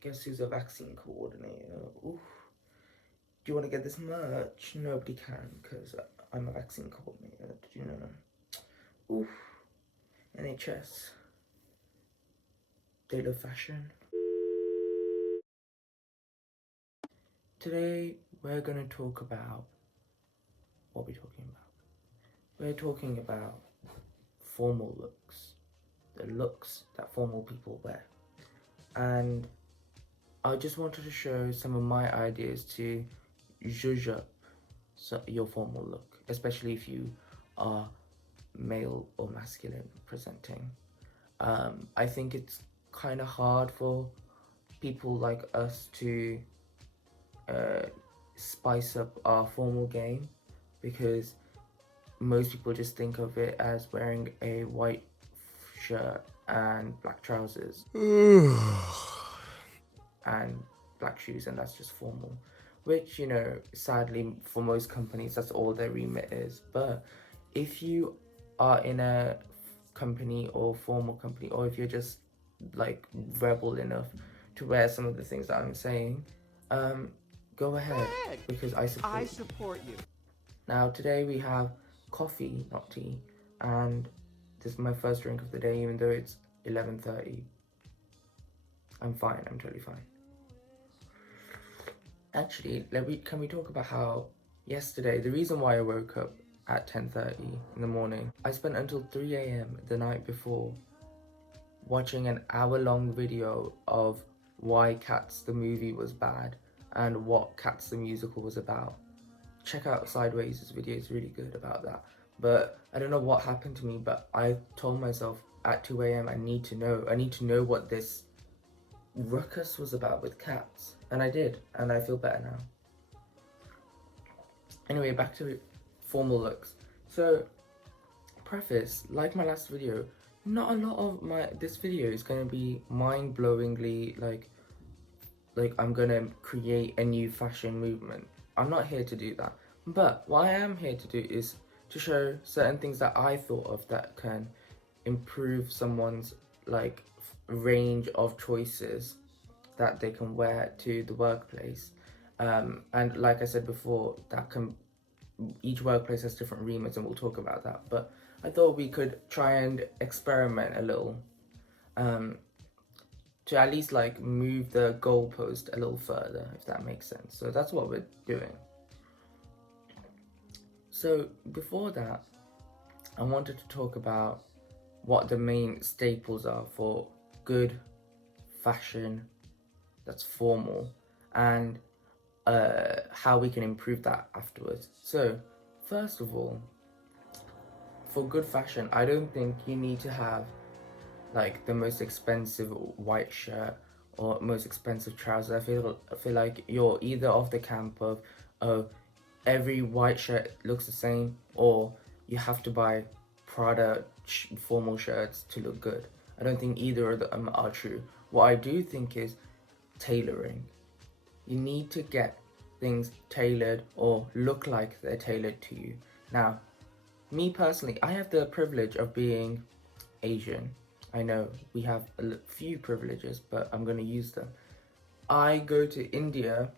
Guess who's a vaccine coordinator? Oof. Do you want to get this merch? Nobody can, because I'm a vaccine coordinator. Did you know? Oof. NHS. They love fashion. Today, we're going to talk about... What are we talking about? We're talking about formal looks. The looks that formal people wear. And I just wanted to show some of my ideas to zhuzh up your formal look, especially if you are male or masculine presenting. I think it's kind of hard for people like us to spice up our formal game, because most people just think of it as wearing a white shirt and black trousers and black shoes, and that's just formal, which, sadly for most companies that's all their remit is. But if you are in a company or formal company, or if you're just like rebel enough to wear some of the things that I'm saying, go ahead, because I support you. Now today we have coffee, not tea, and this is my first drink of the day, even though it's 11:30. I'm fine, I'm totally fine. Actually, can we talk about how yesterday, the reason why I woke up at 10:30 in the morning, I spent until 3 a.m. the night before watching an hour-long video of why Cats the movie was bad and what Cats the musical was about. Check out Sideways' video, it's really good about that. But I don't know what happened to me, but I told myself at 2 a.m. I need to know what this ruckus was about with Cats. And I did, and I feel better now. Anyway, back to formal looks. So, preface, like my last video, not a lot of this video is going to be mind-blowingly like I'm going to create a new fashion movement. I'm not here to do that. But what I am here to do is to show certain things that I thought of that can improve someone's range of choices that they can wear to the workplace. And like I said before, each workplace has different remits, and we'll talk about that. But I thought we could try and experiment a little, to at least move the goalpost a little further, if that makes sense. So that's what we're doing. So before that, I wanted to talk about what the main staples are for good fashion that's formal, and how we can improve that afterwards. So first of all, for good fashion, I don't think you need to have the most expensive white shirt or most expensive trousers. I feel like you're either of the camp of, oh, every white shirt looks the same, or you have to buy Prada formal shirts to look good. I don't think either of them are true. What I do think is tailoring. You need to get things tailored or look like they're tailored to you. Now, me personally, I have the privilege of being Asian. I know we have a few privileges, but I'm going to use them. I go to India.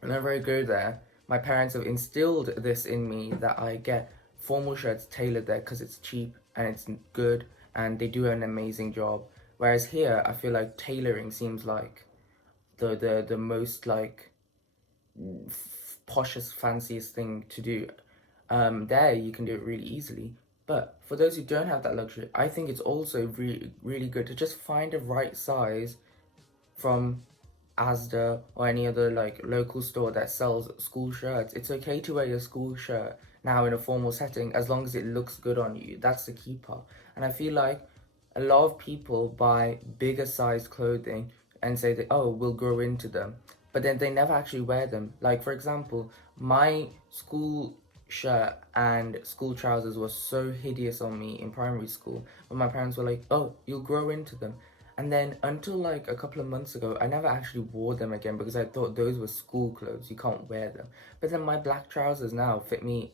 Whenever I go there, my parents have instilled this in me, that I get formal shirts tailored there because it's cheap and it's good and they do an amazing job. Whereas here, I feel like tailoring seems like the most poshest, fanciest thing to do. There you can do it really easily. But for those who don't have that luxury, I think it's also really, really good to just find a right size from ASDA or any other local store that sells school shirts. It's okay to wear your school shirt now in a formal setting as long as it looks good on you. That's the key part. And I feel like a lot of people buy bigger size clothing and say that, oh, we'll grow into them, but then they never actually wear them. Like, for example, my school shirt and school trousers were so hideous on me in primary school, but my parents were like, oh, you'll grow into them. And then until a couple of months ago, I never actually wore them again because I thought those were school clothes, you can't wear them. But then my black trousers now fit me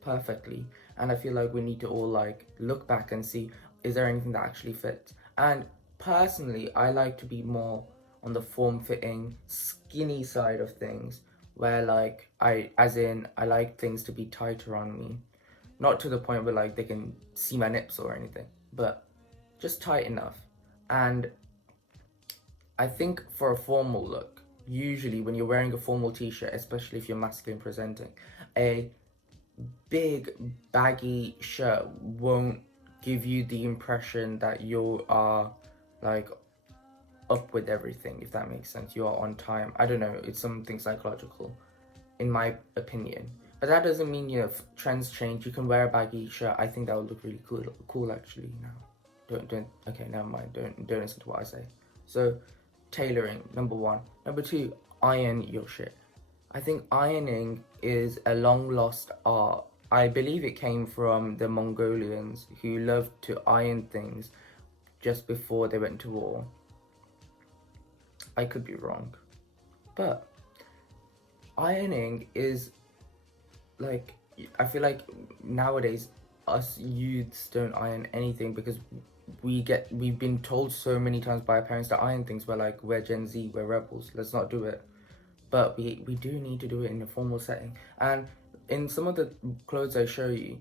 perfectly, and I feel like we need to all look back and see, is there anything that actually fits? And personally, I like to be more on the form-fitting, skinny side of things, where like I like things to be tighter on me, not to the point where like they can see my nips or anything, but just tight enough. And I think for a formal look, usually when you're wearing a formal t-shirt, especially if you're masculine presenting, a big baggy shirt won't give you the impression that you are like up with everything, if that makes sense. You are on time. I don't know, it's something psychological in my opinion, but that doesn't mean, you know, if trends change, you can wear a baggy shirt. I think that would look really cool actually. Now don't okay, never mind, don't listen to what I say. So tailoring, number one. Number two, iron your shit. I think ironing is a long lost art. I believe it came from the Mongolians, who loved to iron things just before they went to war. I could be wrong, but ironing is like, I feel like nowadays us youths don't iron anything because we've been told so many times by our parents to iron things. We're like, we're Gen Z, we're rebels, let's not do it. But we do need to do it in a formal setting. And in some of the clothes I show you,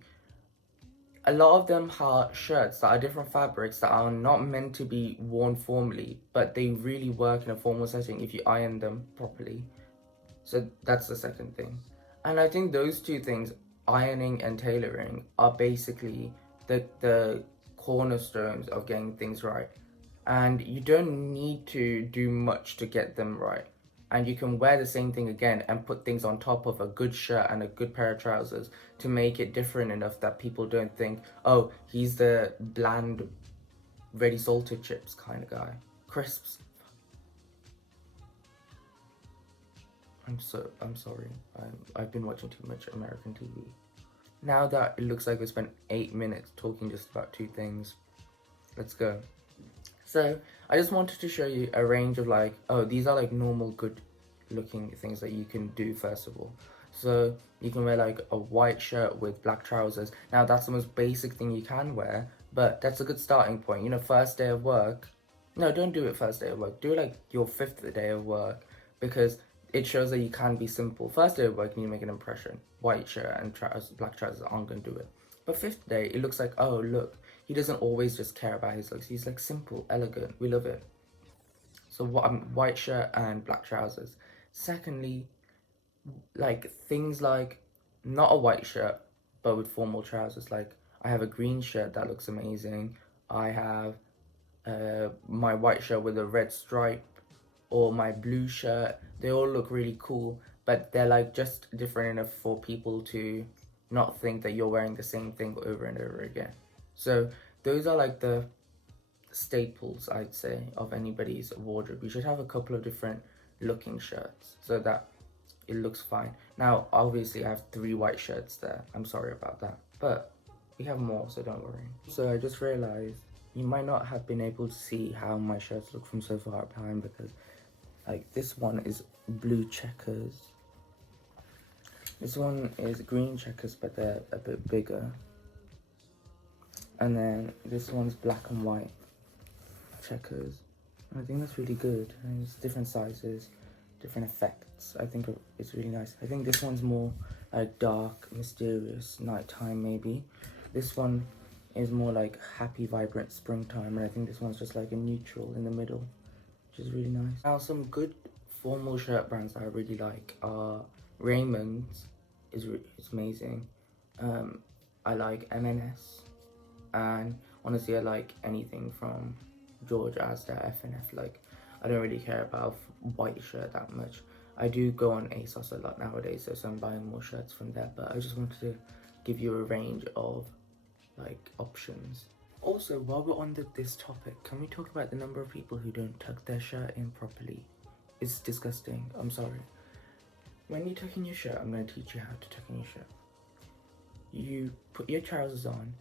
a lot of them are shirts that are different fabrics that are not meant to be worn formally, but they really work in a formal setting if you iron them properly. So that's the second thing. And I think those two things, ironing and tailoring, are basically the cornerstones of getting things right. And you don't need to do much to get them right. And you can wear the same thing again and put things on top of a good shirt and a good pair of trousers to make it different enough that people don't think, oh, he's the bland, ready salted chips kind of guy. Crisps. I'm sorry. I've been watching too much American TV. Now that it looks like we spent 8 minutes talking just about two things, let's go. So I just wanted to show you a range of like, oh, these are like normal good looking things that you can do first of all. So you can wear like a white shirt with black trousers. Now that's the most basic thing you can wear, but that's a good starting point. You know, first day of work. No, don't do it first day of work. Do it like your 5th day of work, because it shows that you can be simple. First day of work, you need to make an impression. White shirt and black trousers aren't going to do it. But 5th day, it looks like, oh, look, he doesn't always just care about his looks. He's like simple, elegant. We love it. So white shirt and black trousers. Secondly, like things like not a white shirt, but with formal trousers. Like I have a green shirt that looks amazing. I have my white shirt with a red stripe, or my blue shirt. They all look really cool, but they're like just different enough for people to not think that you're wearing the same thing over and over again. So those are like the staples, I'd say, of anybody's wardrobe. You should have a couple of different looking shirts so that it looks fine. Now, obviously I have 3 white shirts there. I'm sorry about that, but we have more, so don't worry. So I just realized you might not have been able to see how my shirts look from so far behind, because like this one is blue checkers. This one is green checkers, but they're a bit bigger. And then this one's black and white checkers. And I think that's really good. And it's different sizes, different effects. I think it's really nice. I think this one's more like dark, mysterious, nighttime maybe. This one is more like happy, vibrant springtime. And I think this one's just like a neutral in the middle, which is really nice. Now, some good formal shirt brands that I really like are Raymond's. It's amazing. I like M&S, and honestly I like anything from George, Asda, F&F. Like I don't really care about white shirt that much. I do go on ASOS a lot nowadays, so I'm buying more shirts from there, but I just wanted to give you a range of like options. Also, while we're on this topic, can we talk about the number of people who don't tuck their shirt in properly? It's disgusting. I'm sorry. When you tuck in your shirt, I'm going to teach you how to tuck in your shirt. You put your trousers on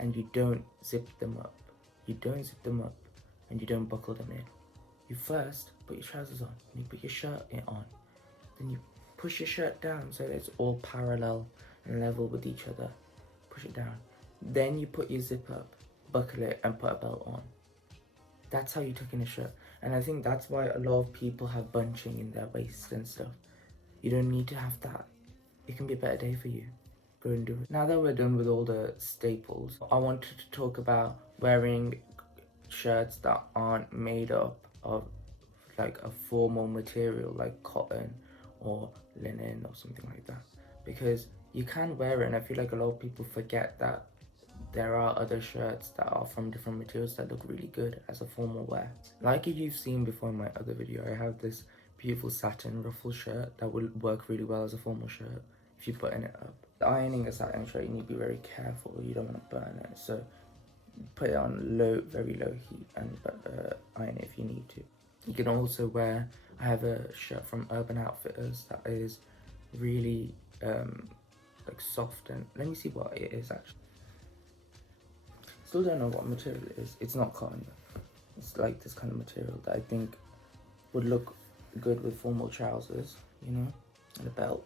and you don't zip them up. You don't zip them up and you don't buckle them in. You first put your trousers on and you put your shirt on. Then you push your shirt down so that it's all parallel and level with each other. Push it down. Then you put your zip up, buckle it, and put a belt on. That's how you tuck in a shirt. And I think that's why a lot of people have bunching in their waist and stuff. You don't need to have that. It can be a better day for you. Go and do it. Now that we're done with all the staples, I wanted to talk about wearing shirts that aren't made up of like a formal material like cotton or linen or something like that, because you can wear it, and I feel like a lot of people forget that there are other shirts that are from different materials that look really good as a formal wear. Like you've seen before in my other video, I have this beautiful satin ruffle shirt that will work really well as a formal shirt if you button it up. Ironing a satin shirt, you need to be very careful, you don't want to burn it, so put it on low, very low heat, and iron it if you need to. You can also wear, I have a shirt from Urban Outfitters that is really like soft, and let me see what it is actually. Still don't know what material it is. It's not cotton. It's like this kind of material that I think would look good with formal trousers, you know, and a belt.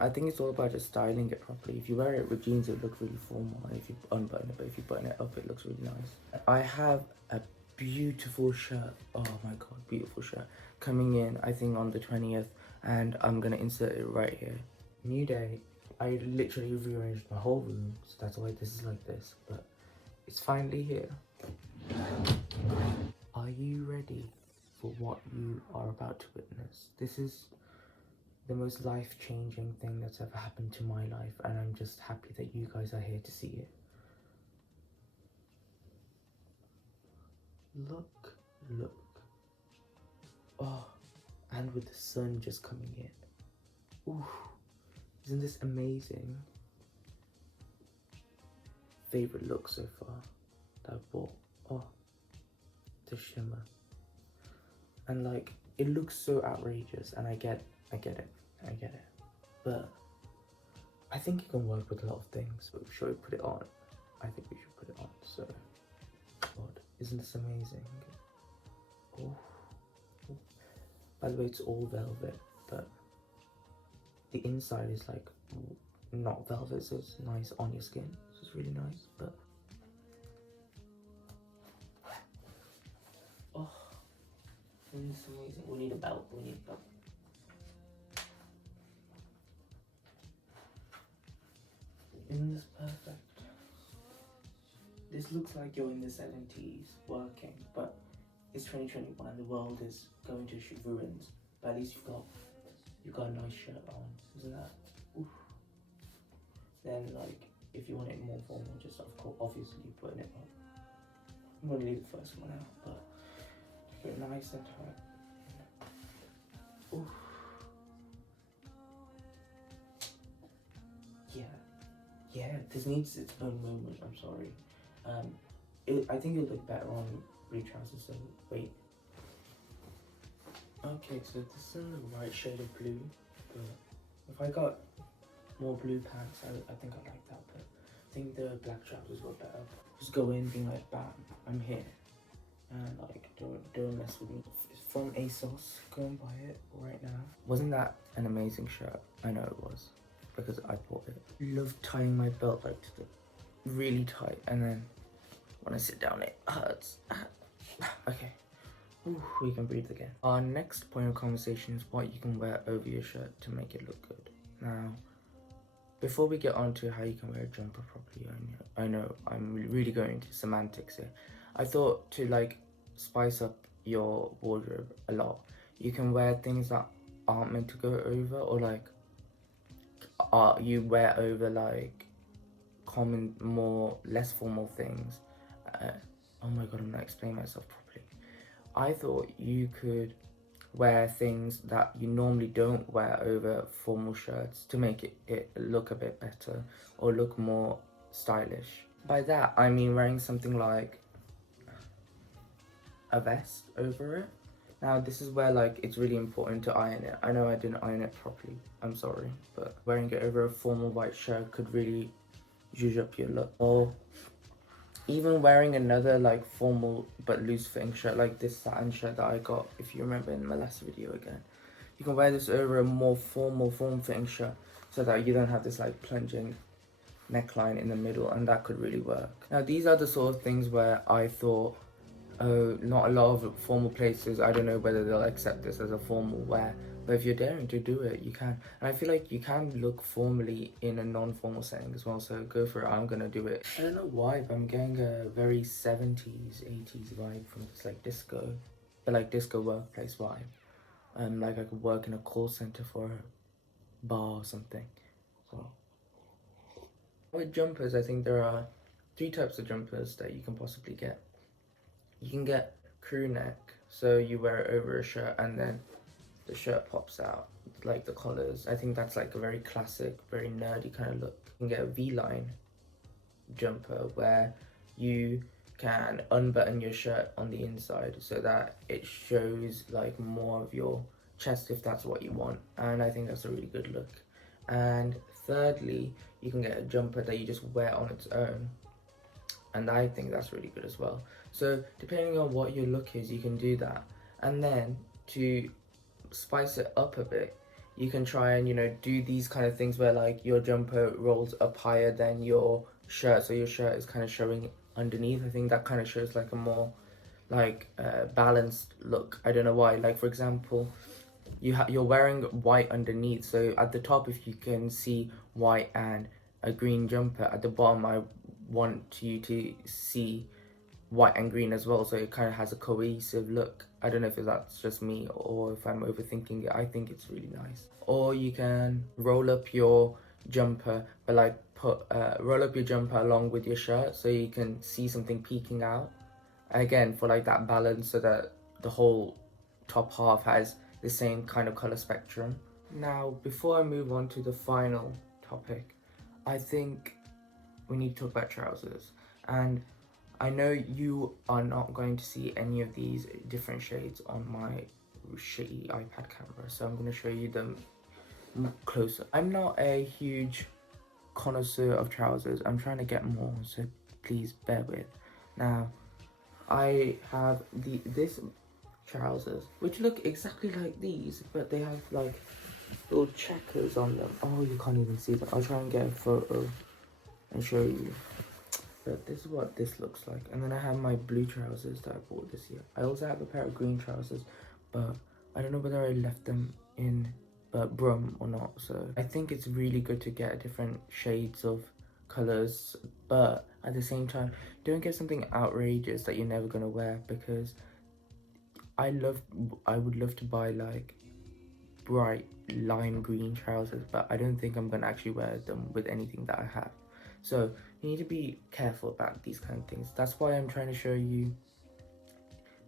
I think it's all about just styling it properly. If you wear it with jeans, it would look really formal, and if you unbutton it, but if you button it up, it looks really nice. I have a beautiful shirt, oh my god, beautiful shirt, coming in, I think on the 20th, and I'm gonna insert it right here. New day. I literally rearranged my whole room, so that's why this is like this, but it's finally here. Are you ready for what you are about to witness? This is the most life-changing thing that's ever happened to my life, and I'm just happy that you guys are here to see it. Look, look. Oh, and with the sun just coming in. Ooh, isn't this amazing? Favorite look so far that I bought. Oh, the shimmer. And like, it looks so outrageous, and I get it. But I think it can work with a lot of things. But should we put it on? I think we should put it on. So, God, isn't this amazing? Oh. By the way, it's all velvet, but the inside is like not velvet, so it's nice on your skin. So it's really nice. But oh, isn't this amazing? We need a belt. We need a belt. Isn't this perfect? This looks like you're in the 70s working, but it's 2021 and the world is going to ruins. But at least you've got a nice shirt on, isn't that? Oof. Then like, if you want it more formal, just obviously putting it on. I'm gonna leave the first one out, but keep it nice and tight. Oof. Yeah, this needs its own moment, I'm sorry. I think it'll look better on blue trousers, so wait. Okay, so this is in the right shade of blue, but if I got more blue pants, I think I like that, but I think the black trousers were better. Just go in being like, bam, I'm here. And like, don't mess with me. It's from ASOS, go and buy it right now. Wasn't that an amazing shirt? I know it was, because I bought it. Love tying my belt like to the really tight, and then when I sit down it hurts. Okay, ooh, we can breathe again. Our next point of conversation is what you can wear over your shirt to make it look good. Now, before we get on to how you can wear a jumper properly, I know I'm really going into semantics here. I thought to like spice up your wardrobe a lot, you can wear things that aren't meant to go over, or like you wear over like common, more less formal things. Oh my god, I'm not explaining myself properly. I thought you could wear things that you normally don't wear over formal shirts to make it look a bit better or look more stylish. By that I mean wearing something like a vest over it. Now this is where like it's really important to iron it. I know I didn't iron it properly, I'm sorry, but wearing it over a formal white shirt could really zhuzh up your look. Or even wearing another like formal but loose fitting shirt, like this satin shirt that I got, if you remember in my last video again. You can wear this over a more formal form-fitting shirt so that you don't have this like plunging neckline in the middle, and that could really work. Now these are the sort of things where I thought not a lot of formal places, I don't know whether they'll accept this as a formal wear, but if you're daring to do it, you can. And I feel like you can look formally in a non-formal setting as well, so go for it. I'm gonna do it. I don't know why, but I'm getting a very 70s, 80s vibe from this like disco, but like disco workplace vibe. Like I could work in a call center for a bar or something. So with jumpers, I think there are 3 types of jumpers that you can possibly get. You can get crew neck, so you wear it over a shirt and then the shirt pops out, like the collars. I think that's like a very classic, very nerdy kind of look. You can get a V-line jumper where you can unbutton your shirt on the inside so that it shows like more of your chest if that's what you want, and I think that's a really good look. And thirdly, you can get a jumper that you just wear on its own, and I think that's really good as well. So depending on what your look is, you can do that. And then to spice it up a bit, you can try and, you know, do these kind of things where like your jumper rolls up higher than your shirt, so your shirt is kind of showing underneath. I think that kind of shows like a more like balanced look. I don't know why. Like for example, you're wearing white underneath, so at the top if you can see white and a green jumper, at the bottom I want you to see white and green as well, so it kind of has a cohesive look. I don't know if that's just me or if I'm overthinking it. I think it's really nice. Or you can roll up your jumper, but like roll up your jumper along with your shirt so you can see something peeking out, again for like that balance, so that the whole top half has the same kind of color spectrum. Now before I move on to the final topic, I think we need to talk about trousers. And I know you are not going to see any of these different shades on my shitty iPad camera, so I'm going to show you them closer. I'm not a huge connoisseur of trousers. I'm trying to get more, so please bear with. Now, I have this trousers, which look exactly like these, but they have like little checkers on them. Oh, you can't even see them. I'll try and get a photo and show you. But this is what this looks like. And then I have my blue trousers that I bought this year. I also have a pair of green trousers, but I don't know whether I left them in Brum or not. So I think it's really good to get different shades of colors, but at the same time, don't get something outrageous that you're never gonna wear, because I would love to buy like bright lime green trousers, but I don't think I'm gonna actually wear them with anything that I have. So you need to be careful about these kind of things. That's why I'm trying to show you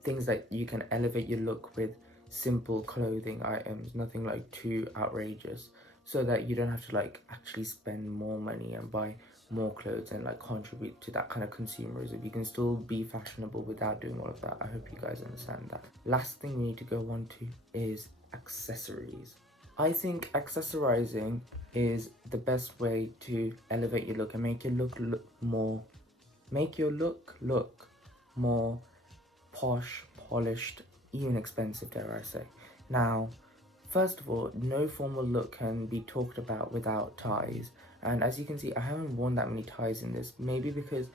things that you can elevate your look with simple clothing items, nothing like too outrageous, so that you don't have to like actually spend more money and buy more clothes and like contribute to that kind of consumerism. You can still be fashionable without doing all of that. I hope you guys understand that. Last thing we need to go on to is accessories. I think accessorizing is the best way to elevate your look and make your look more posh, polished, even expensive, dare I say. Now, first of all, no formal look can be talked about without ties. And as you can see, I haven't worn that many ties in this, maybe because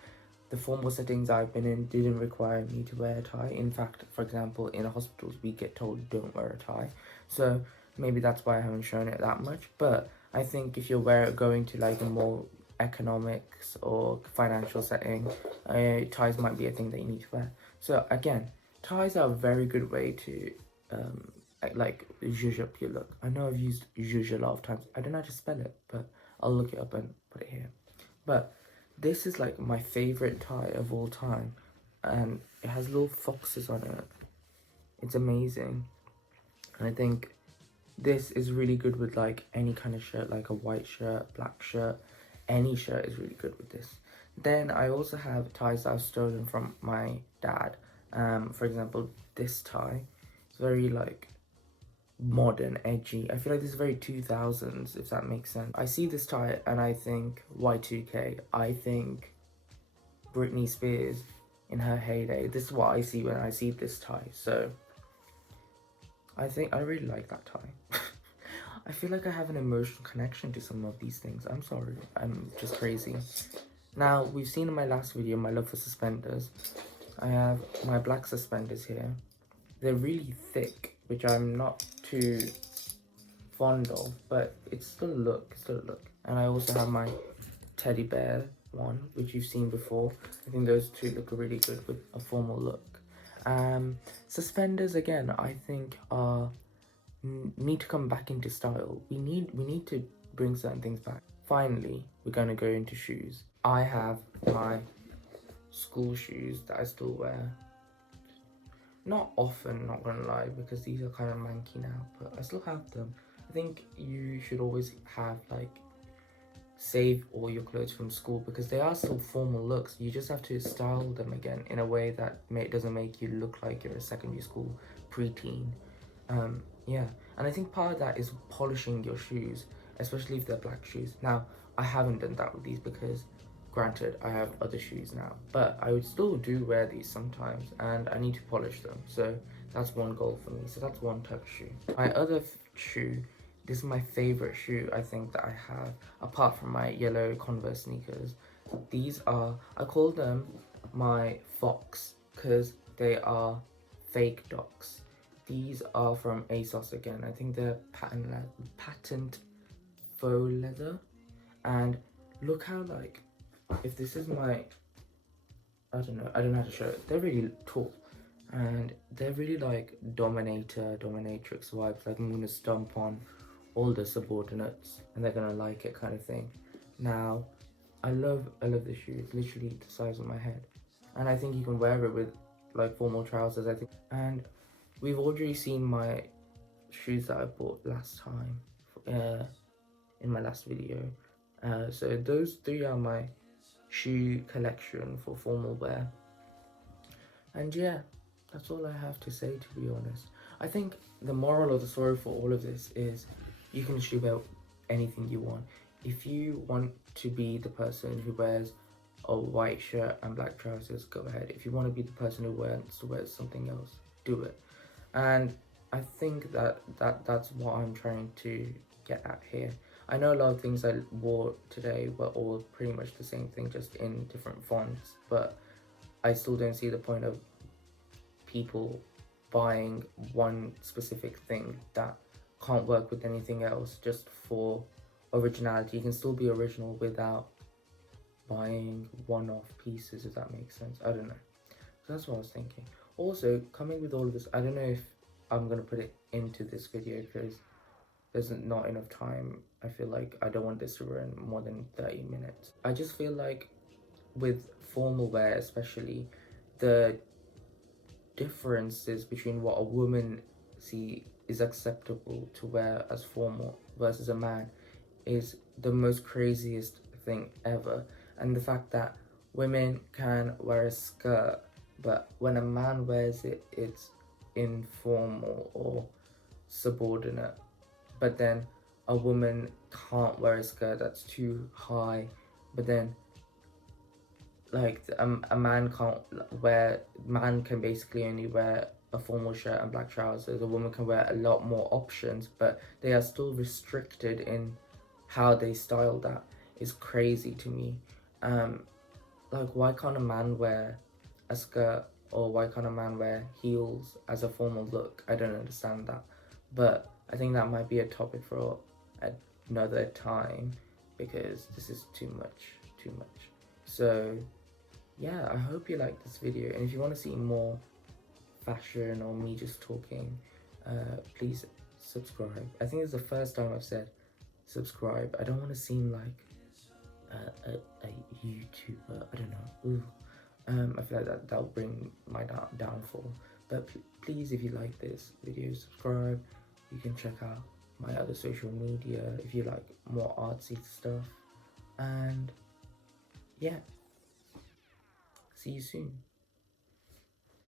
the formal settings I've been in didn't require me to wear a tie. In fact, for example, in hospitals, we get told don't wear a tie. So maybe that's why I haven't shown it that much. But I think if you're going to like a more economics or financial setting, ties might be a thing that you need to wear. So again, ties are a very good way to like zhuzh up your look. I know I've used zhuzh a lot of times. I don't know how to spell it, but I'll look it up and put it here. But this is like my favorite tie of all time, and it has little foxes on it. It's amazing. And I think this is really good with like any kind of shirt, like a white shirt, black shirt. Any shirt is really good with this. Then I also have ties that I've stolen from my dad. For example, this tie. It's very like modern, edgy. I feel like this is very 2000s, if that makes sense. I see this tie and I think Y2K. I think Britney Spears in her heyday. This is what I see when I see this tie. So I think I really like that tie. I feel like I have an emotional connection to some of these things. I'm sorry, I'm just crazy. Now, we've seen in my last video my love for suspenders. I have my black suspenders here. They're really thick, which I'm not too fond of, but it's still a look, And I also have my teddy bear one, which you've seen before. I think those two look really good with a formal look. Suspenders again, I think are need to come back into style. We need to bring certain things back. Finally, we're gonna go into shoes. I have my school shoes that I still wear. Not often, not gonna lie, because these are kind of manky now, but I still have them. I think you should always have like save all your clothes from school because they are still formal looks. You just have to style them again in a way that doesn't make you look like you're a secondary school preteen. Yeah, and I think part of that is polishing your shoes, especially if they're black shoes. Now, I haven't done that with these because granted, I have other shoes now, but I would still do wear these sometimes and I need to polish them. So that's one goal for me. So that's one type of shoe. My other shoe, this is my favorite shoe I think that I have, apart from my yellow Converse sneakers. These are, I call them my Fox because they are fake docs. These are from ASOS again. I think they're patent faux leather. And look how like, if this is my, I don't know how to show it. They're really tall and they're really like dominatrix vibes. Like I'm gonna stomp on all the subordinates and they're gonna like it kind of thing. Now, I love the shoe. It's literally the size of my head. And I think you can wear it with like formal trousers, I think. And we've already seen my shoes that I bought last time in my last video. So those three are my shoe collection for formal wear. And yeah, that's all I have to say, to be honest. I think the moral of the story for all of this is you can shoe wear anything you want. If you want to be the person who wears a white shirt and black trousers, go ahead. If you want to be the person who wants to wear something else, do it. And I think that's what I'm trying to get at here. I know a lot of things I wore today were all pretty much the same thing, just in different fonts, but I still don't see the point of people buying one specific thing that can't work with anything else just for originality. You can still be original without buying one-off pieces, if that makes sense. I don't know. So that's what I was thinking. Also, coming with all of this, I don't know if I'm going to put it into this video because there's not enough time. I feel like I don't want this to run more than 30 minutes. I just feel like with formal wear especially, the differences between what a woman is acceptable to wear as formal versus a man is the most craziest thing ever. And the fact that women can wear a skirt, but when a man wears it, it's informal or subordinate. But then a woman can't wear a skirt that's too high, but then like a man can basically only wear a formal shirt and black trousers. A woman can wear a lot more options, but they are still restricted in how they style. That is crazy to me. Like, why can't a man wear a skirt, or why can't a man wear heels as a formal look? I don't understand that, but I think that might be a topic for another time because this is too much. So yeah, I hope you like this video, and if you want to see more fashion or me just talking, please subscribe. I think it's the first time I've said subscribe. I don't want to seem like a YouTuber. I don't know. Ooh. I feel like that'll bring my downfall. But please, if you like this video, subscribe. You can check out my other social media if you like more artsy stuff. And yeah, see you soon.